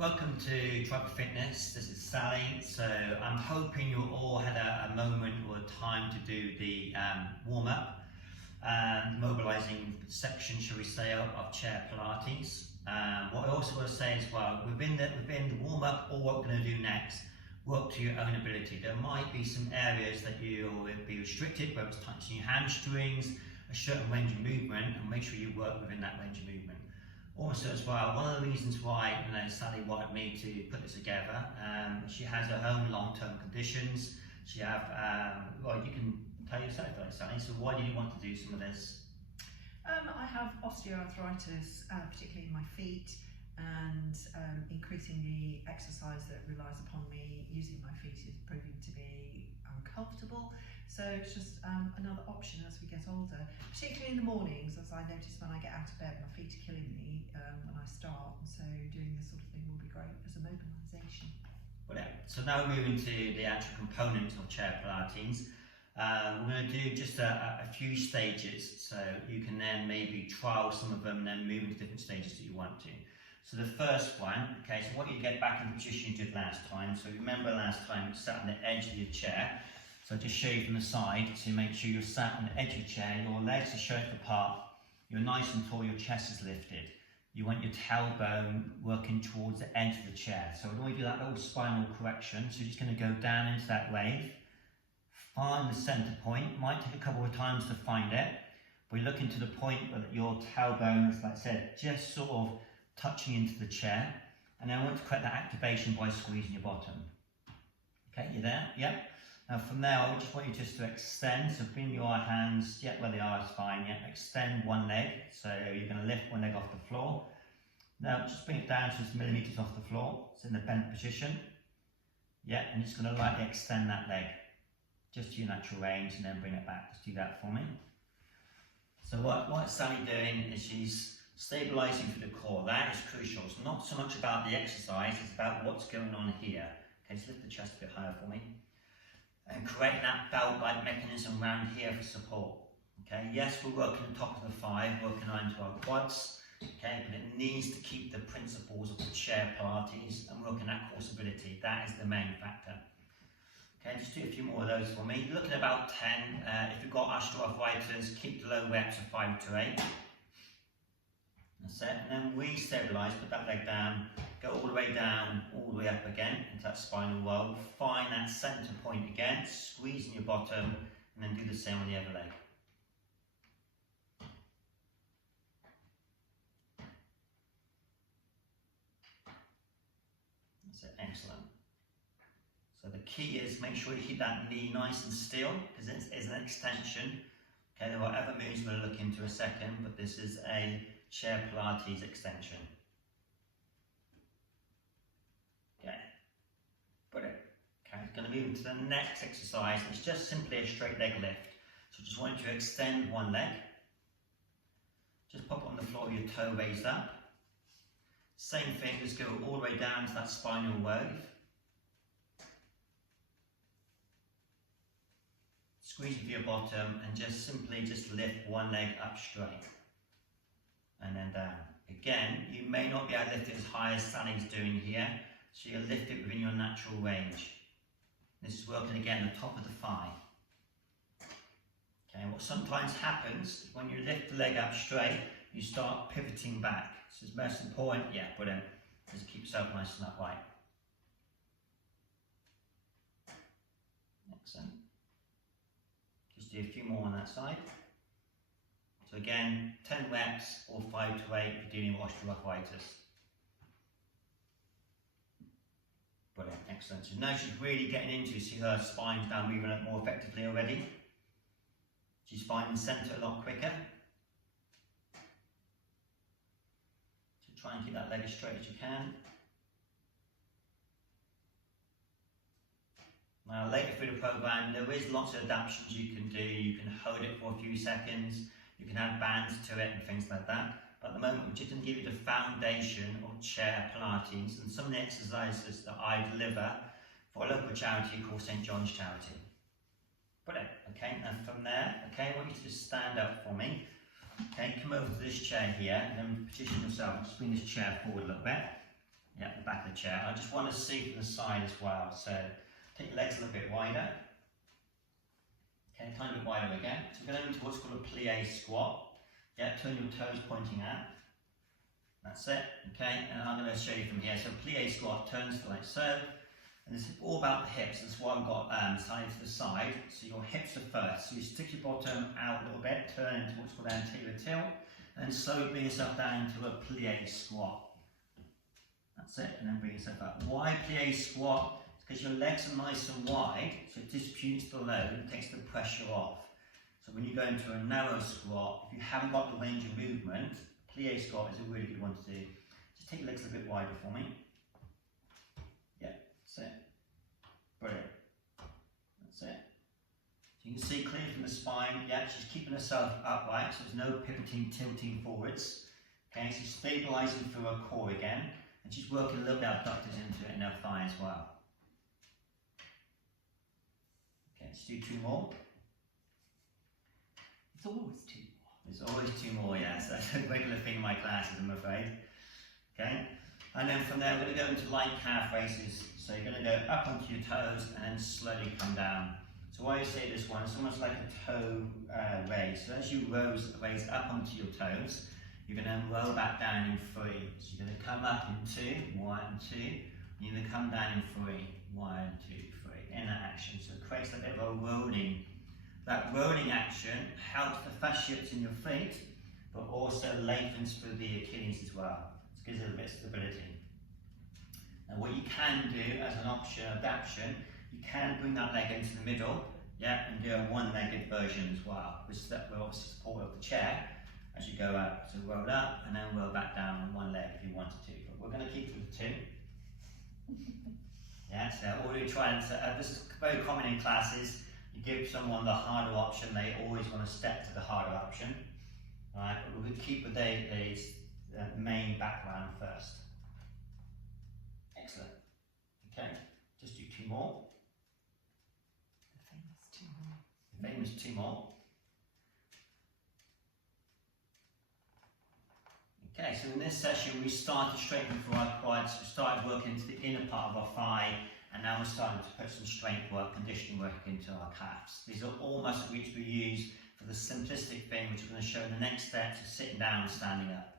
Welcome to Try Fitness. This is Sally. So I'm hoping you all had a moment or a time to do the warm-up and mobilising section, shall we say, of Chair Pilates. What I also want to say as well, within the warm-up, or what we're going to do next, work to your own ability. There might be some areas that you will be restricted, whether it's touching your hamstrings, a certain range of movement, and make sure you work within that range of movement. Also as well, one of the reasons why Sally wanted me to put this together, she has her own long-term conditions. She have, well, you can tell yourself, Sally, so why did you want to do some of this? I have osteoarthritis, particularly in my feet, and increasing the exercise that relies upon me using my feet is proving to be uncomfortable. So it's just another option as we get older, particularly in the mornings, as I notice when I get out of bed, my feet are killing me when I start. And so doing this sort of thing will be great as a mobilisation. Brilliant. So now we're moving to the actual components of Chair Pilates. We're going to do just a few stages, so you can then maybe trial some of them and then move into different stages that you want to. So the first one, okay, so I want you to get back in the position you did last time. So remember last time you sat on the edge of your chair. So just show you from the side, so make sure you're sat on the edge of your chair, your legs are shown apart, you're nice and tall, your chest is lifted. You want your tailbone working towards the edge of the chair. So when we do that little spinal correction, so you're just going to go down into that wave, find the centre point. Might take a couple of times to find it. We're looking to the point where your tailbone is, like I said, just sort of touching into the chair. And then I want to create that activation by squeezing your bottom. Okay, you there? Yep. Now from there, I just want you just to extend, so bring your hands, where they are is fine, extend one leg, so you're going to lift one leg off the floor. Now just bring it down to millimetres off the floor, it's in the bent position. And just going to lightly extend that leg, just to your natural range, and then bring it back. Just do that for me. So what Sally's doing is she's stabilising through the core. That is crucial. It's not so much about the exercise, it's about what's going on here. Okay, just lift the chest a bit higher for me. And create that belt-like mechanism around here for support. Okay, yes, we're working on top of the thigh, working onto our quads, okay, but it needs to keep the principles of the Chair Pilates and working that core stability. That is the main factor. Okay, just do a few more of those for me. You're looking at about 10. If you've got osteoarthritis, keep the low reps of 5 to 8. That's it. And then re-stabilise, put that leg down, go all the way down, all the way up again into that spinal roll. Find that centre point again, squeezing your bottom, and then do the same on the other leg. That's it, excellent. So the key is make sure you keep that knee nice and still, because it is an extension. Okay, there are other moves we're going to look into in a second, but this is a Chair Pilates extension. Okay, brilliant. Okay, I'm going to move into the next exercise. It's just simply a straight leg lift. So just want you to extend one leg. Just pop it on the floor with your toe raised up. Same thing, just go all the way down to that spinal wave. Squeeze into your bottom and just simply lift one leg up straight. And then down. Again, you may not be able to lift it as high as Sally's doing here, so you'll lift it within your natural range. This is working again the top of the thigh. Okay, what sometimes happens is when you lift the leg up straight, you start pivoting back. This is most important, brilliant. Just keep yourself nice and upright. Excellent. Just do a few more on that side. So again, 10 reps or 5 to 8 if you're dealing with osteoarthritis. Brilliant, excellent. So now she's really getting into, see her spine's now moving up more effectively already. She's finding the centre a lot quicker. So try and keep that leg as straight as you can. Now later through the programme, there is lots of adaptations you can do. You can hold it for a few seconds. You can add bands to it and things like that. But at the moment, we're just going to give you the foundation of Chair Pilates and some of the exercises that I deliver for a local charity called St. John's Charity. Brilliant. Okay, and from there, okay, I want you to just stand up for me. Okay, come over to this chair here and then position yourself. Just bring this chair forward a little bit. Yeah, the back of the chair. I just want to see from the side as well. So take your legs a little bit wider. Okay, a tiny bit wider again. So we're going into what's called a plie squat. Yeah, turn your toes pointing out. That's it. Okay, and I'm going to show you from here. So plie squat turns like so. And it's all about the hips. That's why I've got side to the side. So your hips are first. So you stick your bottom out a little bit, turn into what's called anterior tilt, and slowly bring yourself down into a plie squat. That's it, and then bring yourself up. Why plie squat? It's because your legs are nice and wide, so it distributes the load and takes the pressure off. So when you go into a narrow squat, if you haven't got the range of movement, plie squat is a really good one to do. Just take your legs a bit wider for me. Yeah, that's it. Brilliant. That's it. So you can see clearly from the spine, yeah, she's keeping herself upright, so there's no pivoting, tilting forwards. Okay, she's stabilising through her core again, and she's working a little bit abductors into it in her thigh as well. Okay, let's do 2 more. There's always 2 more. There's always 2 more, yes. That's a regular thing in my classes, I'm afraid. Okay, and then from there we're going to go into light calf raises. So you're going to go up onto your toes and then slowly come down. So why I say this one, it's almost like a toe raise. So as you raise up onto your toes, you're going to roll back down in 3. So you're going to come up in 2, 1, 2. And you're going to come down in 3, 1, 2, 3. In that action. So it creates a bit of a rolling. That rolling action helps the fasciates in your feet, but also lengthens through the Achilles as well. It gives it a bit of stability. And what you can do as an option, adaptation, you can bring that leg into the middle, yeah, and do a one-legged version as well, which will obviously support of the chair as you go up. So roll up and then roll back down on one leg if you wanted to. But we're going to keep it with 2. Yeah, so all you're trying to, this is very common in classes. You give someone the harder option, they always want to step to the harder option. Right, but we're going to keep with the main background first. Excellent. Okay, just do 2 more. The famous 2 more. The famous 2 more. Okay, so in this session we started strengthening for our quads, we started working into the inner part of our thigh, and now we're starting to put some strength work, conditioning work into our calves. These are all muscle groups we use for the simplistic thing, which we're going to show in the next steps of sitting down and standing up.